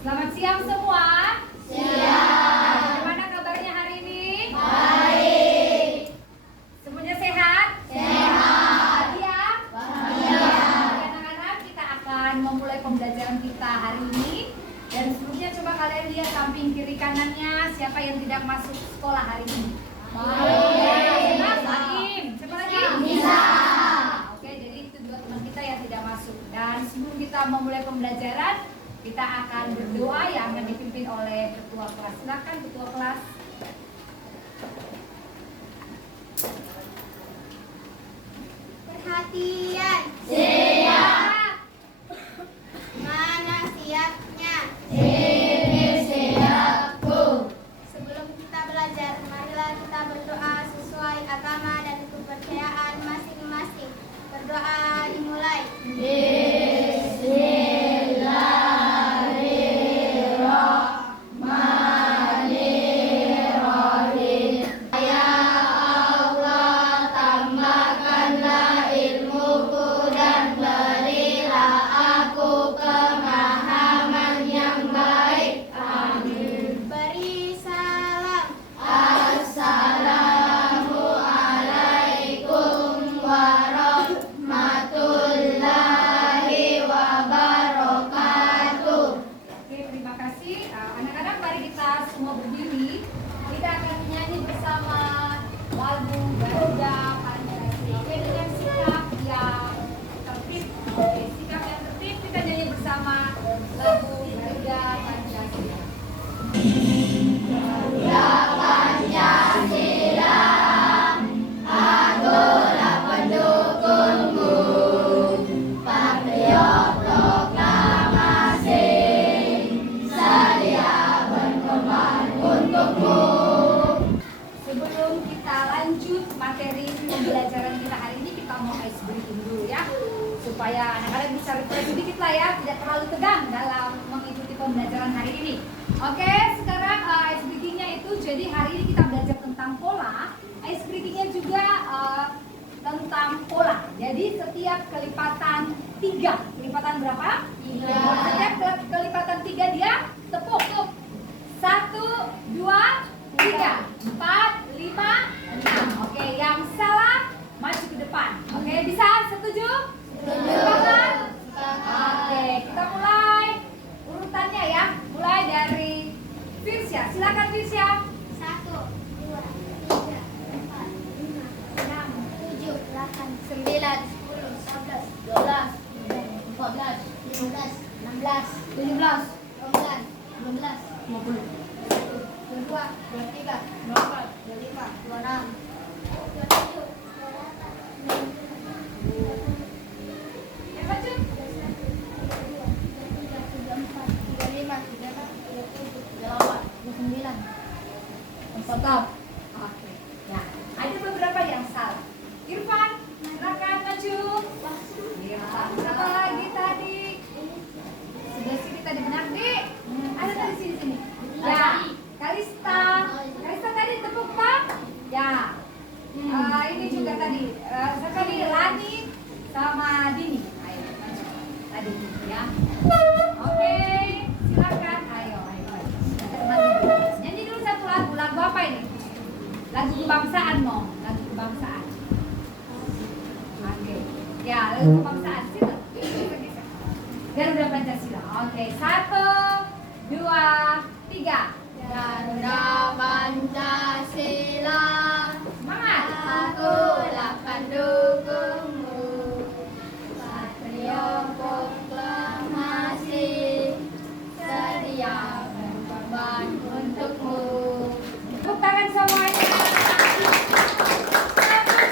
Selamat siang semua. Siang. Bagaimana kabarnya hari ini? Baik. Semuanya sehat? Sehat. Bahagia? Bahagia. Anak-anak, kita akan memulai pembelajaran kita hari ini. Dan sebelumnya coba kalian lihat samping kiri kanannya siapa yang tidak masuk sekolah hari ini. Baim. Siapa lagi? Bisa. Oke, jadi itu dua teman kita yang tidak masuk. Dan sebelum kita memulai pembelajaran, kita akan berdoa yang akan dipimpin oleh ketua kelas. Silakan ketua kelas. Perhatian. Siap. Mana siapnya? Ini siap, Bu. Sebelum kita belajar, marilah kita berdoa sesuai agama dan kepercayaan masing-masing. Berdoa dimulai. Bismillahirrahmanirrahim. Ya Allah, tambahkanlah ilmuku dan berilah aku pemahaman yang baik. Amin. Beri salam. Assalamualaikum warahmatullahi wabarakatuh. Oke, terima kasih. Anak-anak, mari kita semua berdiri. Kita akan menyanyi bersama lagu Garuda Pancasila. Oke, dengan sikap yang tertib. Oke, sikap yang tertib kita nyanyi bersama lagu Garuda Pancasila. Pancasila, akulah pendukungmu, patriot proklamasi, sedia berkorban untukmu. Sebelum kita lanjut materi pembelajaran kita hari ini, kita mau ice breaking dulu ya, supaya anak-anak bisa refresh sedikit lah ya, tidak terlalu tegang dalam mengikuti pembelajaran hari ini. Oke, sekarang ice breakingnya itu, jadi hari ini kita belajar tentang pola. Ice breakingnya juga tentang pola. Jadi setiap kelipatan 3, kelipatan berapa? 3. Setiap kelipatan 3 dia tepuk. 1, 2, 3, 4, 5, 6. Oke, yang salah maju ke depan. Oke, bisa? Setuju? Sepakat? Oke, kita mulai urutannya ya. Mulai dari Firsya. Silakan Firsya. 1, 2, 3, 4, 5, 6, 7, 8, 9, 10, 11, 12, 14, 15, 16, 17, 18, 19, 20, 22, 23, 24, 25, 26, 27, 28, Yang maju. 29. Stop. Oke. Nah, ada beberapa yang salah. Irfan, silakan maju. Irfan, siapa lagi tadi? Sebelah sini tadi benar, Dik. Ada tadi sini. Ya, Kalista. Kalista tadi tepuk Pak. Ya. Ini juga tadi. Sekali Lani sama Dini. Ayo maju. Tadi ya. Oke, silakan. Ayo. Nyanyi dulu satu lagu. Lagu apa ini? Lagu kebangsaan mau. Lagu kebangsaan. Oke. Ya, lagu kebangsaan. Sila. Garuda Pancasila. Oke, 1, 2, 3. Garuda Pancasila, Semangat. akulah pendukungmu, patriot proklamasi, sedia berkorban untukmu. Tepuk tangan semuanya. Harus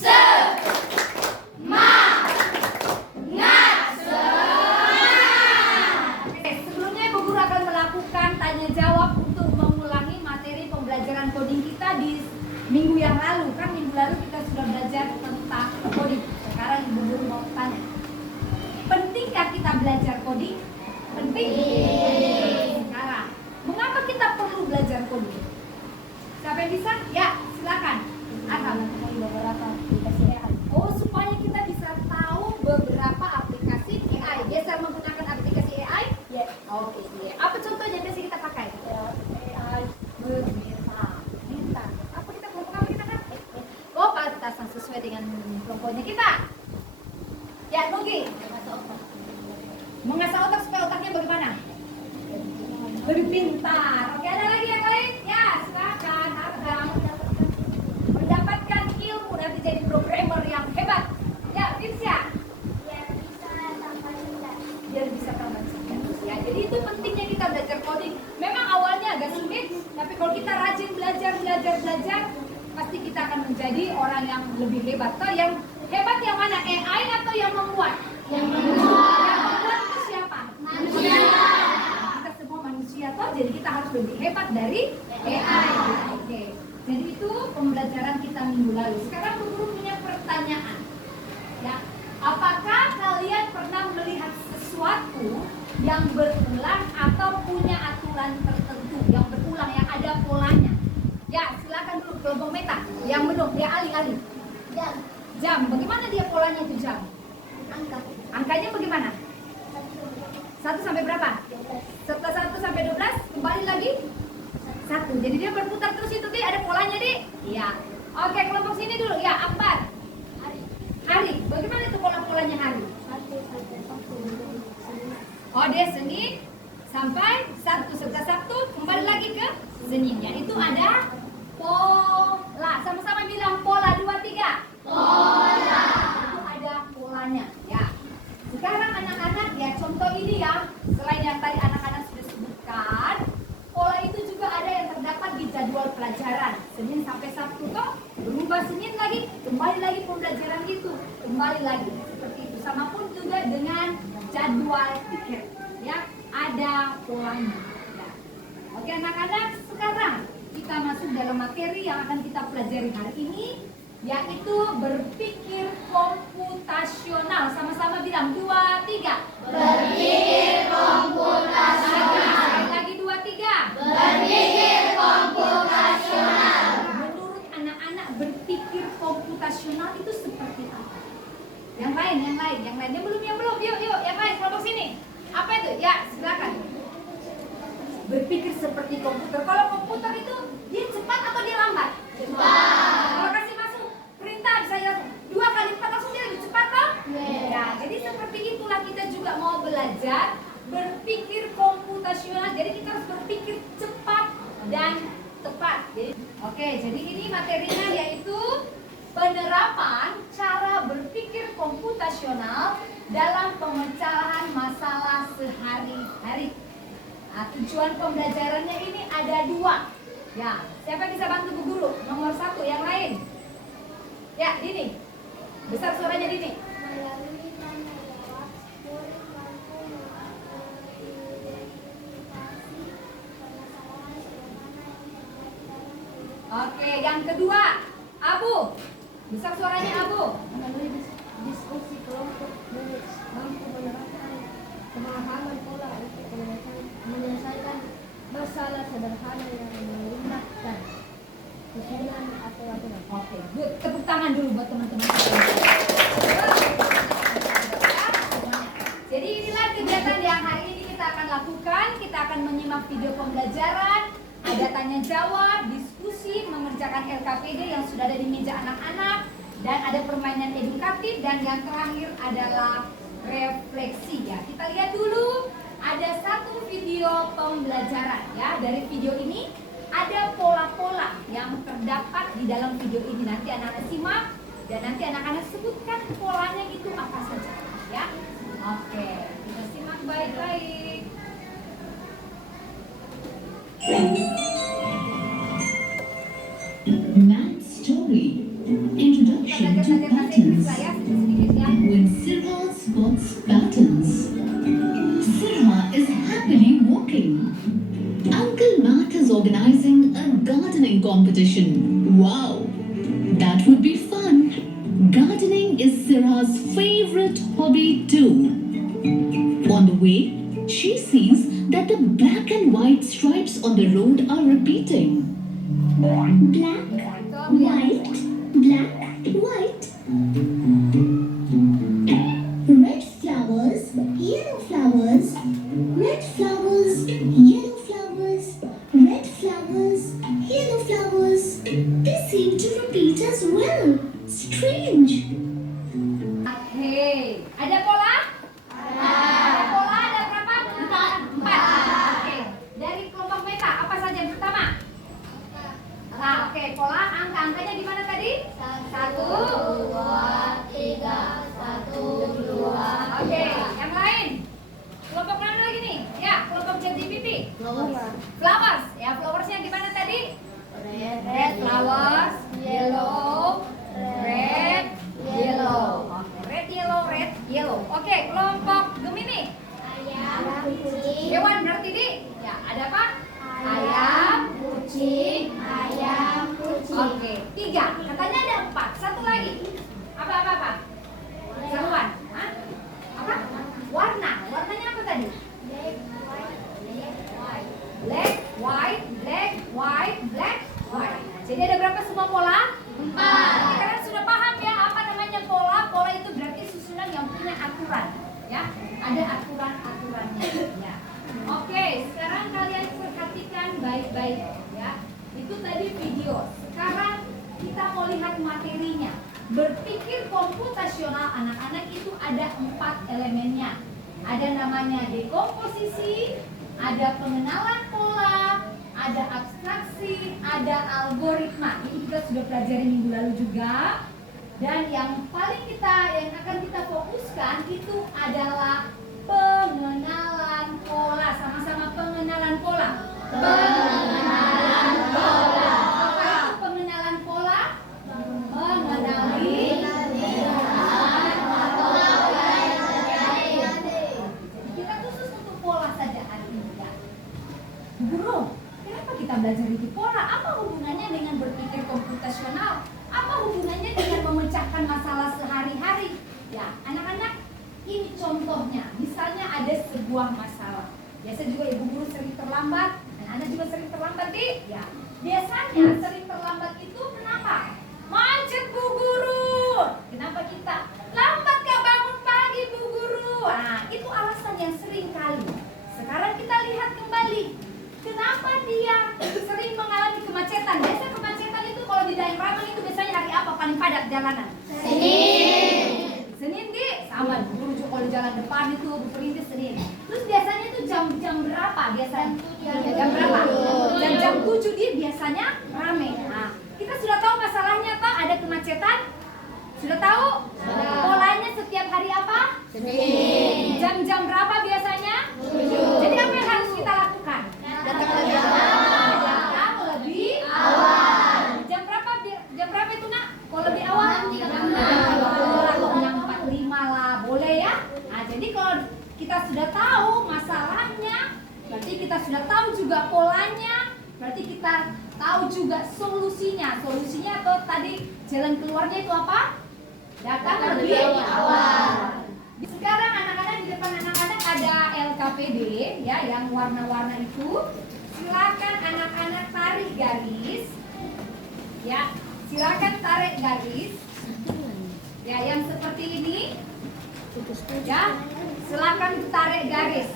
semangat. Oke, sebelumnya Ibu Guru akan melakukan tanya jawab untuk mengulangi materi pembelajaran coding kita di minggu yang lalu. Kan minggu lalu kita sudah belajar tentang coding. Sekarang Ibu Guru mau tanya, pentingkah kita belajar coding? Penting? Sekarang, mengapa kita perlu belajar coding? Siapa yang bisa? Ya, silakan. Akal. Oh, supaya kita bisa tahu beberapa aplikasi AI. Biasa menggunakan aplikasi Oke, iya. Apa contohnya biasa kita pakai? Bermeta. Meta. Apa kita kelompok apa kita kan? Oh, pantasan sesuai dengan kelompoknya kita. Ya, Nugi. Mengasah otak supaya otaknya bagaimana? Lebih pintar. Oke, ada lagi yang lain? Ya, silakan. Abang. Mendapatkan ilmu nanti jadi programmer yang hebat. Ya, Firsya. Biar bisa tambah cerdas. Biar bisa tambah cerdas. Ya, jadi itu pentingnya kita belajar coding. Memang awalnya agak sulit, tapi kalau kita rajin belajar, pasti kita akan menjadi orang yang lebih hebat. Toh yang hebat yang mana? AI atau yang membuat? Yang membuat itu siapa? Manusia. Kita semua manusia toh, jadi kita harus lebih hebat dari AI. Oke. Jadi itu pembelajaran kita minggu lalu. Sekarang guru punya pertanyaan. Ya, apakah kalian pernah melihat sesuatu yang berulang atau punya aturan tertentu yang berulang, yang ada polanya? Ya, silakan dulu kelompok Meta. Yang belum, ya Ali. Jam. Bagaimana dia polanya itu jam? Angkanya bagaimana? 1 sampai berapa? Setelah 1 sampai 12 kembali lagi 1. Jadi dia berputar terus itu, Di. Ada polanya, Di? Iya. Oke, kelompok sini dulu. Ya, Akbar. Hari. Bagaimana itu pola-polanya hari? Oh, dia Senin sampai Sabtu. Setelah Sabtu kembali lagi ke Seninnya. Itu ada pola. Sama-sama bilang pola 2, 3. Pola. Itu ada polanya. Ya. Sekarang anak-anak ya contoh ini ya. Selain yang tadi anak-anak sudah sebutkan, pola itu juga ada yang terdapat di jadwal pelajaran. Senin sampai Sabtu toh berubah Senin lagi, kembali lagi pembelajaran itu, kembali lagi seperti itu. Sama pun juga dengan jadwal pikir, ya ada polanya. Ya. Oke anak-anak, sekarang kita masuk dalam materi yang akan kita pelajari hari ini, yaitu berpikir komputasional. Sama-sama bilang 2, 3. Berpikir komputasional. Lagi 2, 3. Berpikir komputasional. Menurut anak-anak berpikir komputasional itu seperti apa? Yang lain. Yang belum. Yuk, yang lain kelompok sini. Apa itu? Ya, silakan. Berpikir seperti komputer. Kalau komputer itu dia cepat atau dia lambat? Cepat. Kalau kasih masuk perintah bisa 2 kali 4 langsung dia lebih cepat toh? Ya, jadi seperti itulah kita juga mau belajar berpikir komputasional. Jadi kita harus berpikir cepat dan tepat. Oke, jadi ini materinya yaitu penerapan cara berpikir komputasional dalam pemecahan masalah sehari-hari. Nah, tujuan pembelajarannya ini ada 2. Ya, siapa bisa bantu Bu Guru? Nomor 1, yang lain. Ya, Dini. Besar suaranya Dini. Melalui tanya jawab, murid mampu mengidentifikasi permasalahan sederhana yang terjadi dalam kehidupan. Oke, yang kedua, Abu. Besar suaranya Abu. Melalui diskusi kelompok murid mampu menerapkan pemahaman pola untuk menyelesaikan masalah sederhana yang melibatkan susunan atau aturan. Oke, good. Tepuk tangan dulu buat teman-teman. Jadi inilah kegiatan yang hari ini kita akan lakukan. Kita akan menyimak video pembelajaran, ada tanya jawab, diskusi, mengerjakan LKPD yang sudah ada di meja anak-anak, dan ada permainan edukatif, dan yang terakhir adalah refleksi ya. Kita lihat dulu, ada 1 video pembelajaran ya. Dari video ini ada pola-pola yang terdapat di dalam video ini. Nanti anak-anak simak dan nanti anak-anak sebutkan polanya itu apa saja ya. Oke, kita simak baik-baik. Math story. Introduction to patterns. When Sirha spots patterns, Sirha is happily walking. Uncle Matt is organizing a gardening competition. Wow, that would be fun. Gardening is Sirha's favorite hobby too. On the way, she sees that the black and white stripes on the road are repeating. Black, white, black, white. Red flowers, yellow flowers, red flowers. Flowers, yellow, red, yellow. Oke, red, yellow. Oke, kelompok Gemini. Ayam, kucing, Hewan berarti di? Ya, ada apa? ayam, kucing, ayam, kucing. Oke, 3. Katanya ada 4. Satu lagi. Apa? Seruan. Hah? Apa? Warna. Warnanya apa tadi? Black, white, black, white. Jadi ada berapa semua pola? 4. Kalian sudah paham ya apa namanya pola? Pola itu berarti susunan yang punya aturan, ya. Ada aturan-aturannya, ya. Oke, sekarang kalian perhatikan baik-baik, ya. Itu tadi video. Sekarang kita mau lihat materinya. Berpikir komputasional anak-anak itu ada 4 elemennya. Ada namanya dekomposisi, ada pengenalan pola, ada abstraksi, ada algoritma. Ini kita sudah pelajari minggu lalu juga. Dan yang akan kita fokuskan itu adalah pengenalan pola. Sama-sama pengenalan pola. Pengenalan pola. Apa itu pengenalan pola? Mengenali kita khusus untuk pola saja hari ini ya. Guru, kenapa kita belajar di pola? Apa hubungannya dengan berpikir komputasional? Apa hubungannya dengan memecahkan masalah sehari-hari? Ya, anak-anak, ini contohnya. Misalnya ada sebuah masalah. Biasa juga ibu guru sering terlambat, dan anak juga sering terlambat di. Ya, biasanya sering terlambat itu kenapa? Macet Bu Guru. Kenapa kita lambat gak bangun pagi Bu Guru? Nah, itu alasan yang sering kali. Sekarang kita lihat kembali. Kenapa dia sering mengalami kemacetan? Biasa kemacetan itu kalau di daerah ramai itu biasanya hari apa paling padat jalanan? Senin di sama Bu Guru juga kalau di jalan depan itu berintis Senin. Terus biasanya itu jam berapa biasanya? Jam berapa? Dan jam 7 dia biasanya ramai. Nah, kita sudah tahu masalahnya toh ada kemacetan. Sudah tahu? Polanya setiap hari apa? Senin. Jam-jam berapa biasanya? 7. Jadi apa yang harus kita lakukan? Datang lebih awal. Jam berapa itu nak? Kalau lebih awal? Jam 45 lah, boleh ya? Nah, jadi kalau kita sudah tahu masalahnya, berarti kita sudah tahu juga polanya, berarti kita tahu juga solusinya. Solusinya atau tadi jalan keluarnya itu apa? Datang lebih awal. Sekarang anak-anak di depan anak-anak ada LKPD ya yang warna-warna itu. Silakan anak-anak tarik garis. Ya, silakan tarik garis. Ya, yang seperti ini. Ya, silakan tarik garis.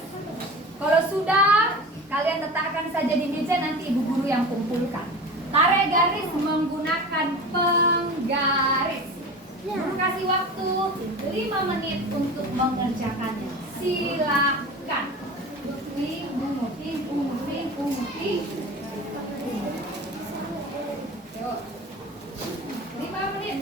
Kalau sudah, kalian letakkan saja di meja, nanti ibu guru yang kumpulkan. Tarik garis menggunakan penggaris. Guru kasih waktu 5 menit untuk mengerjakannya. Silakan. Umutin. Yuk. 5 menit.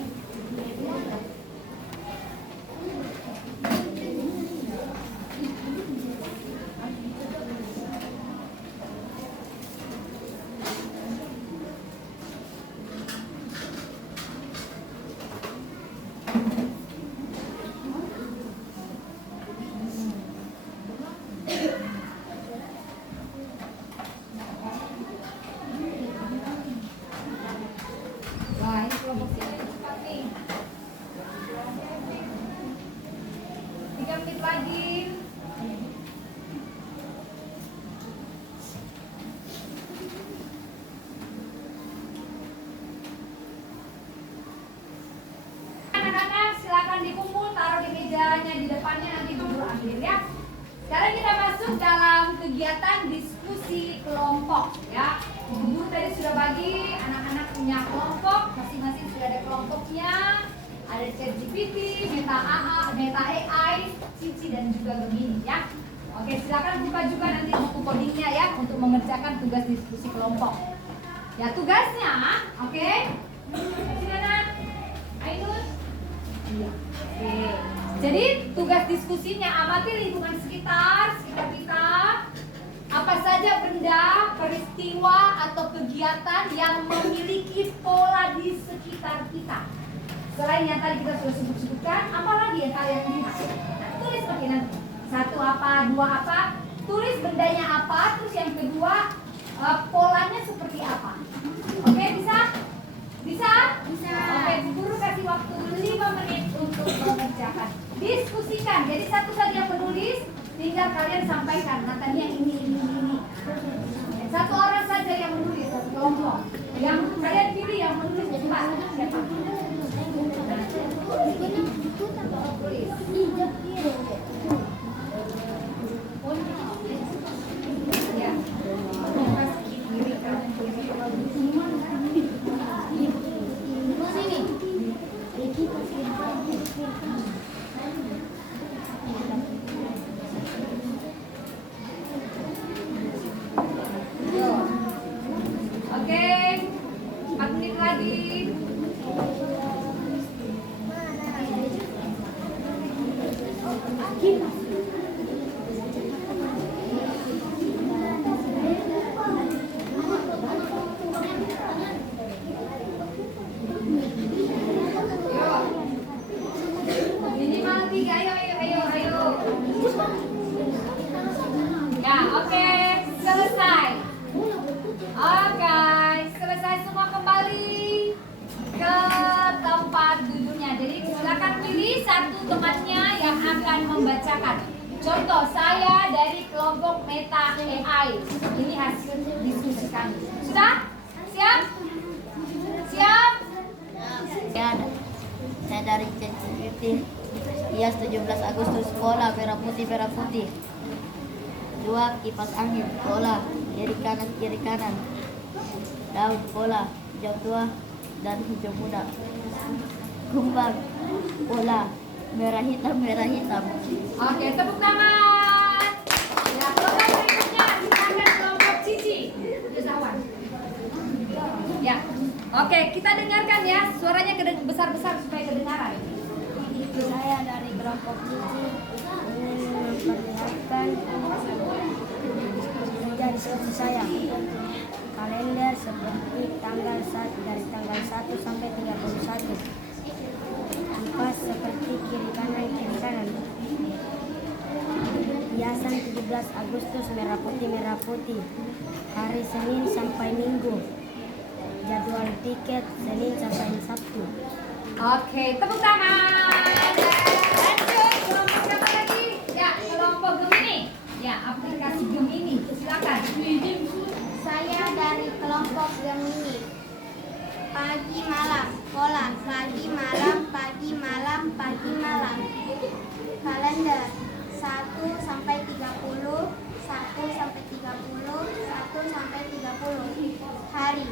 Wah, ini kelompok sini cepat nih. 3 menit lagi. Anak-anak silakan dikumpul, taruh di mejanya di depannya, nanti guru ambil ya. Sekarang kita masuk dalam kegiatan diskusi kelompok ya. Guru tadi sudah bagi anak-anak punya kelompok, masing-masing sudah ada kelompoknya. Ada ChatGPT, Meta AI, Cici dan juga Gemini ya. Oke, silakan buka juga nanti buku codingnya ya untuk mengerjakan tugas diskusi kelompok. Ya tugasnya, oke? Gimana? Ainus? Iya. Oke. Jadi tugas diskusinya amati lingkungan sekitar kita. Apa apa saja benda, peristiwa, atau kegiatan yang memiliki pola di sekitar kita. Selain yang tadi kita sudah sebutkan, apa lagi yang kalian lihat? Nah, tulis pakai nanti. Satu apa, dua apa, tulis bendanya apa, terus yang kedua polanya seperti apa. Oke, bisa? Bisa? Bisa. Oke, guru kasih waktu 5 menit untuk mengerjakan. Diskusikan, jadi satu saja yang menulis, tinggal kalian sampaikan katanya ini. Satu orang saja yang menulis, satu kelompok. Yang kalian pilih yang menulis cepat. Siapa? Tulis. Ya. Kiri, kanan, kiri. Oke, 4 menit lagi. Minimal 3, ayo. Ya, oke, selesai. Oke, selesai semua, kembali ke tempat duduknya. Jadi silakan pilih satu temannya yang akan membacakan. Contoh, saya dari kelompok Meta AI. Ini hasil diskusi kami. Sudah? Siap? Siap? Saya dari CCTV. Iya 17 Agustus sekolah merah putih. 2 kipas angin bola kiri kanan. Daun bola hijau tua dan hijau muda. Kumbang bola merah hitam. Oke, tepuk tangan. Ya, kelompok berikutnya silakan kelompok Cici. Ya, oke, kita dengarkan ya. Suaranya besar-besar supaya kedengaran. Saya dari kelompok Cici ingin memperlihatkan menjadi diskusi saya. Kalender seperti dari tanggal 1 sampai 31. Kipas seperti kiri kanan. Hiasan 17 Agustus merah putih. Hari Senin sampai Minggu. Jadwal tiket Senin sampai Sabtu. Oke, tepuk tangan. Lanjut, kelompok siapa lagi? Ya, kelompok Gemini. Ya, aplikasi Gemini. Silakan. Saya dari kelompok Gemini. Pagi malam, pola pagi malam. Kalender 1 sampai 30, 1 sampai 30. Hari,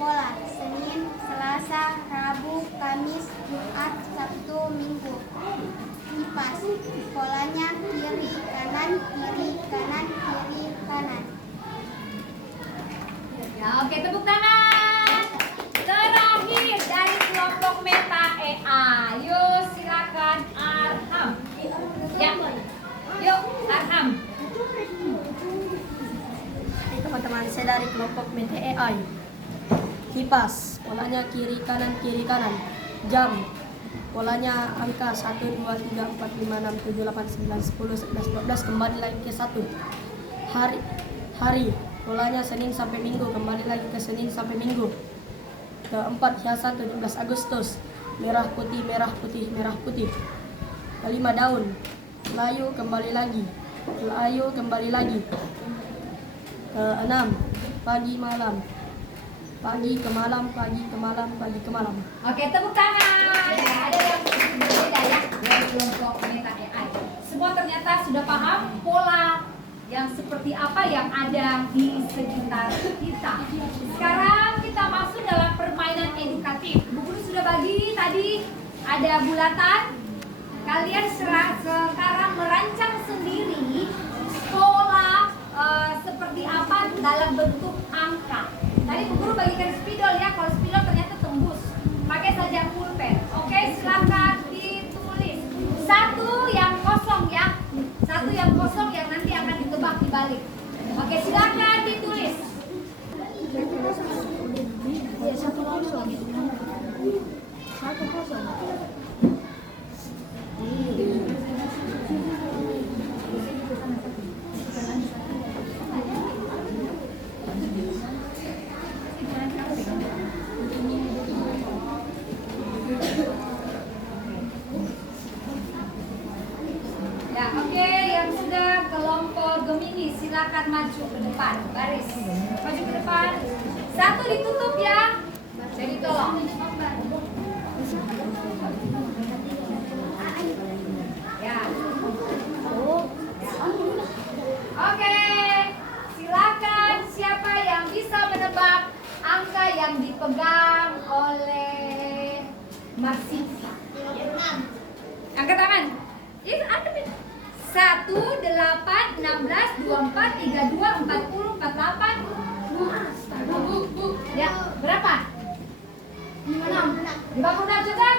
pola Senin, Selasa, Rabu, Kamis, Jumat, Sabtu, Minggu. Kipas, polanya kiri kanan. Ya, oke, tepuk tangan. Terakhir dari kelompok Meta AI. Yuk, silakan Arham. Ya. Yuk, Arham. Teman-teman, saya dari kelompok Meta AI. Kipas, polanya kiri kanan. Jam, polanya angka 1, 2, 3, 4, 5, 6, 7, 8, 9, 10, 11, 12, kembali lagi ke 1. Hari, polanya Senin sampai Minggu, kembali lagi ke Senin sampai Minggu. Keempat, hiasan 17 Agustus, merah putih. Kelima, daun, layu kembali lagi. Keenam, pagi ke malam. Oke, tepuk tangan. Ya, ada yang berbeda ya dari kelompok Meta AI. Semua ternyata sudah paham pola yang seperti apa yang ada di sekitar kita. Sekarang kita masuk dalam permainan edukatif. Bu Guru sudah bagi tadi ada bulatan. Kalian sekarang merancang sendiri pola seperti apa dalam bentuk angka. Tadi Bu Guru bagikan spidol ya. Kalau spidol ternyata tembus, pakai saja pulpen. Oke, silakan ditulis. Satu yang kosong yang nanti akan ditebak dibalik. Oke, silakan ditulis. Ya, oke, yang sudah kelompok Gemini silakan maju ke depan, baris. Maju ke depan. Satu ditutup ya. Jadi tolong. Ya. Oke. Silakan siapa yang bisa menebak angka yang dipegang oleh Marsita. Angkat tangan. Ini ada 1, 8, 16, 24, 32, 40, 48. Ya, berapa? 56 juga?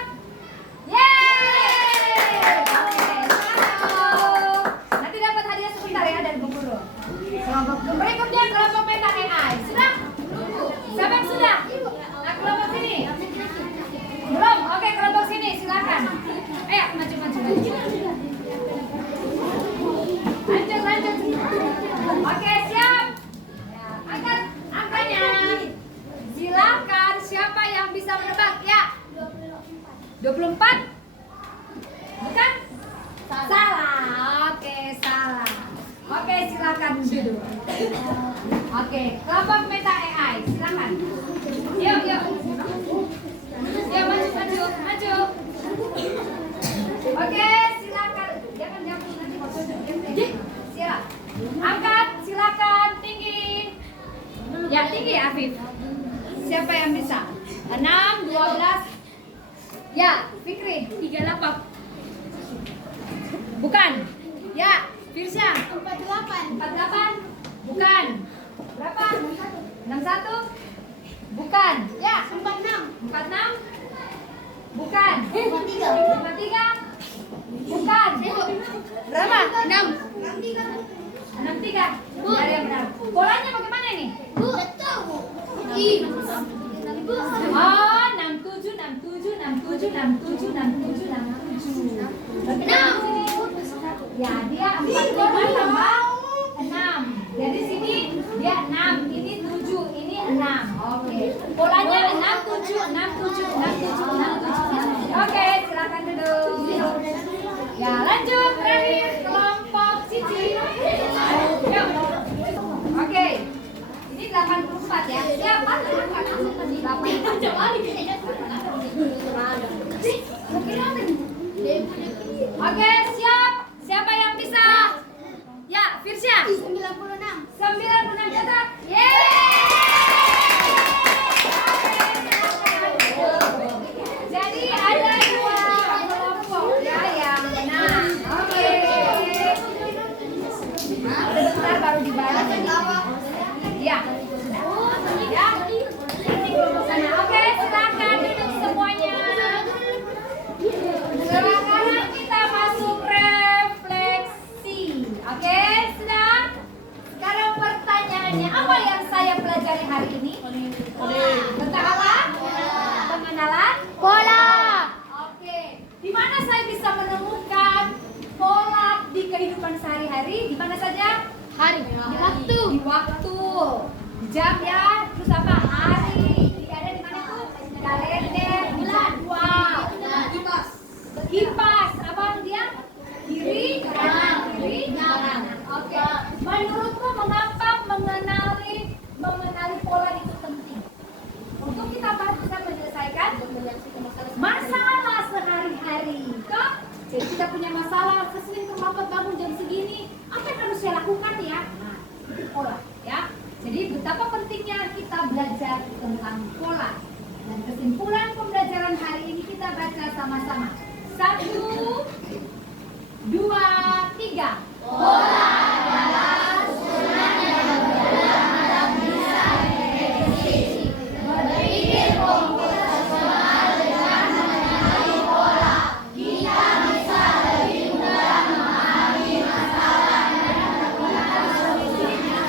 Yeay! Nanti dapat hadiah sebentar ya dari Bu Guru. Kelompok berikutnya kelompok peta AI. Sudah? Siapa yang sudah? Nah, kelompok sini. Belum? Oke, kelompok sini silakan. Ayo, maju. Lanjut. Oke, siap. Ya, angkat angkanya. Silakan siapa yang bisa menebak ya? 24. Bukan? Salah. Oke, salah. Oke, silakan duduk. Oke, kelompok Meta AI, silakan. Yuk. Yuk, maju. Oke, silakan. Jangan nanti. Siap. Angkat, silakan tinggi. Ya, tinggi Afif. Siapa yang bisa? 6, 12. Ya, Fikri 38. Bukan. Ya, Firsya 48. Bukan. Berapa? 61. Bukan. Ya, 46. Bukan. 53. Bukan. Berapa? 63. Benar yang benar. Polanya bagaimana ini? Oh, 67. Ya, dia 45 tambah 6. Jadi sini dia 6, ini 7, ini 6. Oke. Polanya 67. Oke, silakan duduk. Ya, lanjut terakhir kelompok Cici. Yuk. Oke. Ini 84 ya. Siapa? 84. Oke, siap. Siapa yang bisa? Ya, Firsya. 96 cetak. Jadi ada 2 kelompok ya yang menang. Oke. Sebentar baru dibalas. Ya. Ya. Nanti kelompok sana. Oke, silakan duduk semuanya. Sekarang kita masuk refleksi. Oke, sudah? Sekarang pertanyaannya, apa yang saya pelajari hari ini? Tentang apa? Pengenalan pola. Oke. Di mana saya bisa menemukan pola di kehidupan sehari-hari? Di mana saja? Di waktu. Di jam ya. Terus apa? Hari. Ada di mana tuh? Kalender, jadwal. Kipas. Apa dia? Kiri, kanan. Oke. Menurutmu mengapa mengenali pola itu penting? Untuk kita bisa menyelesaikan masalah sehari-hari. Toh? Jadi kita punya masalah, sesering terlambat bangun jam segini, apa yang harus saya lakukan ya? Nah, itu pola ya. Jadi betapa pentingnya kita belajar tentang pola. Dan kesimpulan pembelajaran hari ini kita baca sama-sama. 1, 2, 3. Pola adalah susunan yang berjalan dalam desain definisi. Berpikir komputasional dengan mengenali pola, kita bisa lebih mudah memahami masalah dan menemukan solusinya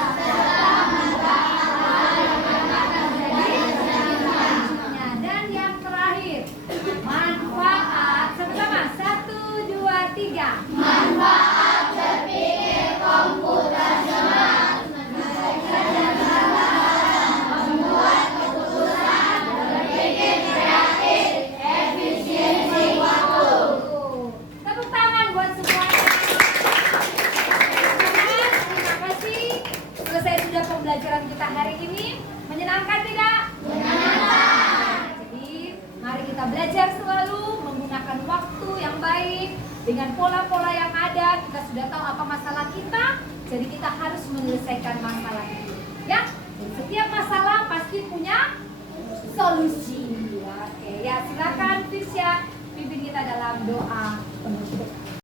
Dengan pola-pola yang ada, kita sudah tahu apa masalah kita, jadi kita harus menyelesaikan masalah itu. Ya, dan setiap masalah pasti punya solusi. Oke, ya silakan Firsya pimpin kita dalam doa penutup.